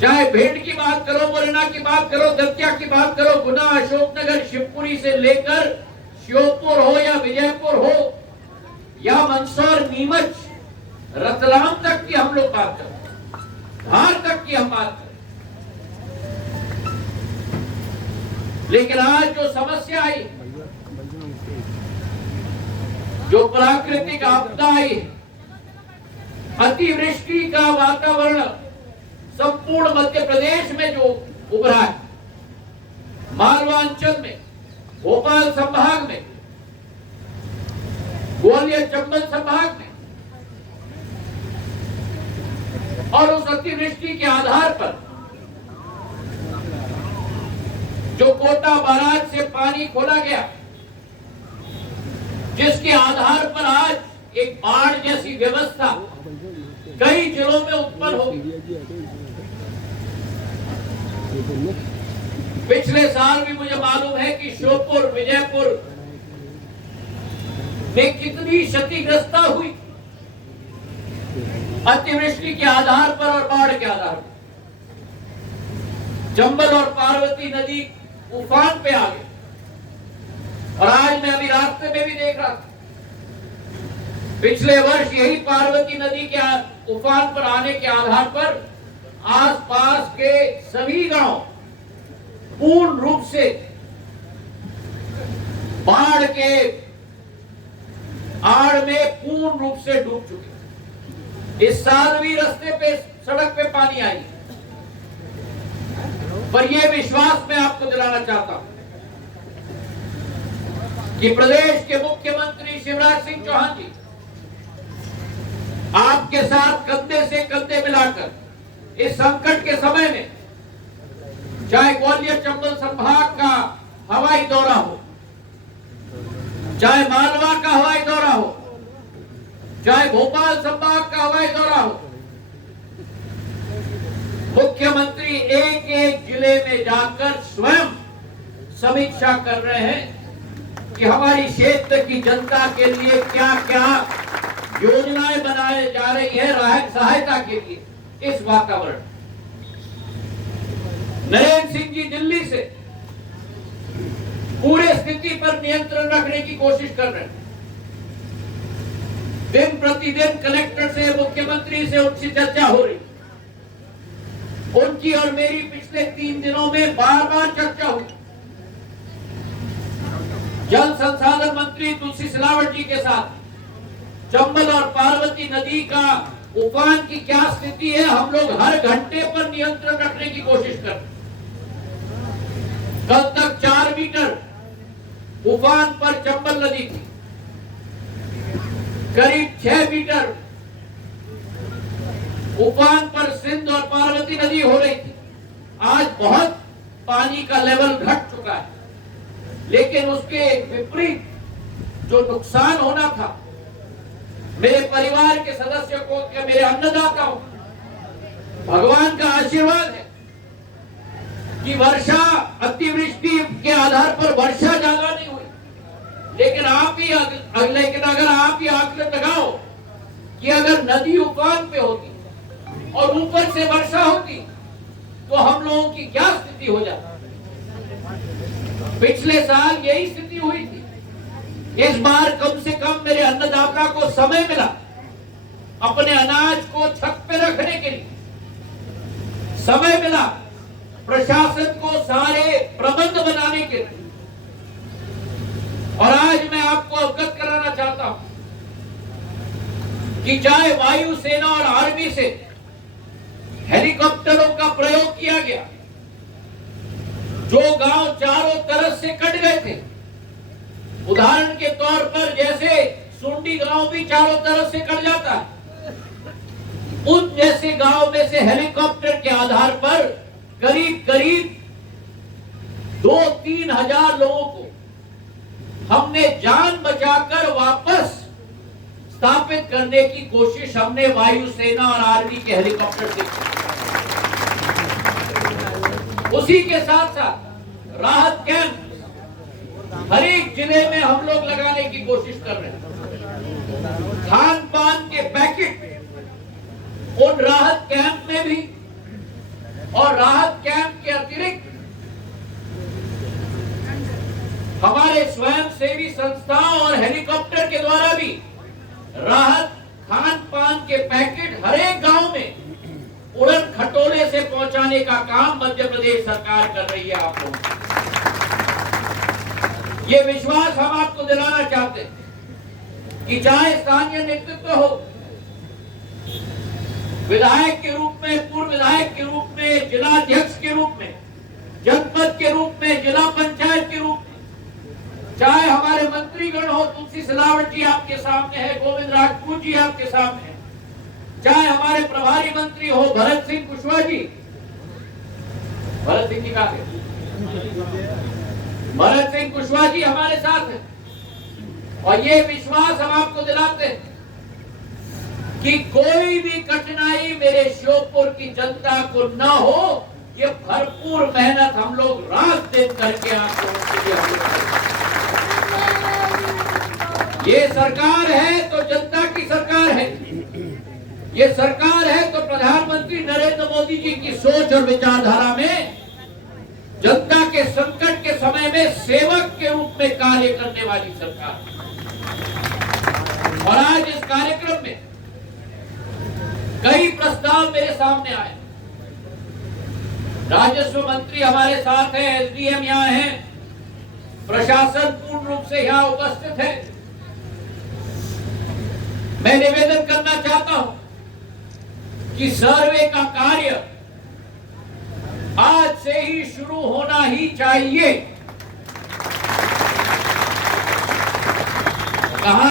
चाहे भेड़ की बात करो, मुरैना की बात करो, दतिया की बात करो, गुना, अशोकनगर, शिवपुरी से लेकर श्योपुर हो या विजयपुर हो या मंदसौर, नीमच, रतलाम तक की हम लोग बात करें, धार तक की हम बात करें। लेकिन आज जो समस्या आई, जो प्राकृतिक आपदा आई, अतिवृष्टि का वातावरण संपूर्ण मध्य प्रदेश में जो उभरा है, मालवा अंचल में, भोपाल संभाग में, ग्वालियर चंबल संभाग में, और उस अतिवृष्टि के आधार पर जो कोटा बाराज से पानी खोला गया, जिसके आधार पर आज एक बाढ़ जैसी व्यवस्था कई जिलों में उत्पन्न होगी। पिछले साल भी मुझे मालूम है कि श्योपुर, विजयपुर में कितनी क्षतिग्रस्ता हुई अतिवृष्टि के आधार पर और बाढ़ के आधार पर। चंबल और पार्वती नदी उफान पे आ गई, और आज मैं अभी रास्ते में भी देख रहा था, पिछले वर्ष यही पार्वती नदी के उफान पर आने के आधार पर आसपास के सभी गांव पूर्ण रूप से बाढ़ के आड़ में पूर्ण रूप से डूब चुके। इस साल भी रास्ते पे, सड़क पे पानी आई, पर यह विश्वास मैं आपको दिलाना चाहता हूं कि प्रदेश के मुख्यमंत्री शिवराज सिंह चौहान जी आपके साथ कंधे से कंधे मिलाकर इस संकट के समय में, चाहे ग्वालियर चंबल संभाग का हवाई दौरा हो, चाहे मालवा का हवाई दौरा हो, चाहे भोपाल संभाग का हवाई दौरा हो, मुख्यमंत्री एक एक जिले में जाकर स्वयं समीक्षा कर रहे हैं कि हमारी क्षेत्र की जनता के लिए क्या क्या योजनाएं बनाई जा रही है सहायता के लिए। इस वातावरण नरेंद्र सिंह जी दिल्ली से पूरे स्थिति पर नियंत्रण रखने की कोशिश कर रहे हैं। दिन प्रतिदिन कलेक्टर से, मुख्यमंत्री से उनसे चर्चा हो रही, उनकी और मेरी पिछले 3 दिनों में बार-बार चर्चा हुई। जल संसाधन मंत्री तुलसी सिलावट जी के साथ चंबल और पार्वती नदी का उफान की क्या स्थिति है, हम लोग हर घंटे पर नियंत्रण रखने की कोशिश कर रहे हैं। कल तक 4 मीटर उफान पर चंबल नदी थी, करीब 6 मीटर उफान पर सिंध और पार्वती नदी हो रही थी। आज बहुत पानी का लेवल घट चुका है, लेकिन उसके विपरीत जो नुकसान होना था, मेरे परिवार के सदस्यों को, मेरे अन्नदाताओं, भगवान का आशीर्वाद है कि वर्षा, अतिवृष्टि के आधार पर वर्षा ज्यादा नहीं हुई, लेकिन अगर आप ही आकलन लगाओ कि अगर नदी उफान पे होती और ऊपर से वर्षा होती तो हम लोगों की क्या स्थिति हो जाती। पिछले साल यही स्थिति हुई थी। इस बार कम से कम मेरे अन्नदाता को समय मिला अपने अनाज को छत पे रखने के लिए, समय मिला प्रशासन को सारे प्रबंध बनाने के लिए। और आज मैं आपको अवगत कराना चाहता हूं कि चाहे वायु सेना और आर्मी से हेलीकॉप्टरों का प्रयोग किया गया, जो गांव चारों तरफ से कट गए थे, उदाहरण के तौर पर जैसे सुंडी गांव भी चारों तरफ से कट जाता है, उन जैसे गांव में से हेलीकॉप्टर के आधार पर करीब 2-3 हजार लोगों को हमने जान बचाकर वापस स्थापित करने की कोशिश हमने वायुसेना और आर्मी के हेलीकॉप्टर से की। उसी के साथ साथ राहत कैंप हर एक जिले में हम लोग लगाने की कोशिश कर रहे हैं। खान पान के पैकेट उन राहत कैंप में भी और राहत कैंप के अतिरिक्त हमारे स्वयं सेवी संस्थाओं और हेलीकॉप्टर के द्वारा भी राहत खान पान के पैकेट हर एक गांव में उड़न खटोले से पहुंचाने का काम मध्य प्रदेश सरकार कर रही है। आप लोग ये विश्वास हम आपको दिलाना चाहते हैं कि चाहे स्थानीय नेतृत्व हो, विधायक के रूप में, पूर्व विधायक के रूप में, जिला अध्यक्ष के रूप में, जनपद के रूप में, जिला पंचायत के रूप में, चाहे हमारे मंत्रीगण हो, तुलसी सिलावट जी आपके सामने है, गोविंद राजपूत जी आपके सामने है, चाहे हमारे प्रभारी मंत्री हो भरत सिंह कुशवाहा जी, भरत सिंह जी कहाँ गए? भरत सिंह कुशवाहा जी हमारे साथ हैं। और ये विश्वास हम आपको दिलाते हैं कि कोई भी कठिनाई मेरे श्योपुर की जनता को न हो। ये भरपूर मेहनत हम लोग रात दिन करके आप लोगों के लिए, ये सरकार है तो जनता की सरकार है, ये सरकार है तो प्रधानमंत्री नरेंद्र मोदी जी की सोच और विचारधारा में जनता के संकट के समय में सेवक के रूप में कार्य करने वाली सरकार। और आज इस कार्यक्रम में कई प्रस्ताव मेरे सामने आए। राजस्व मंत्री हमारे साथ हैं, एसडीएम यहाँ हैं, प्रशासन पूर्ण रूप से यहाँ उपस्थित है। मैं निवेदन करना चाहता हूं कि सर्वे का कार्य आज से ही शुरू होना ही चाहिए। कहां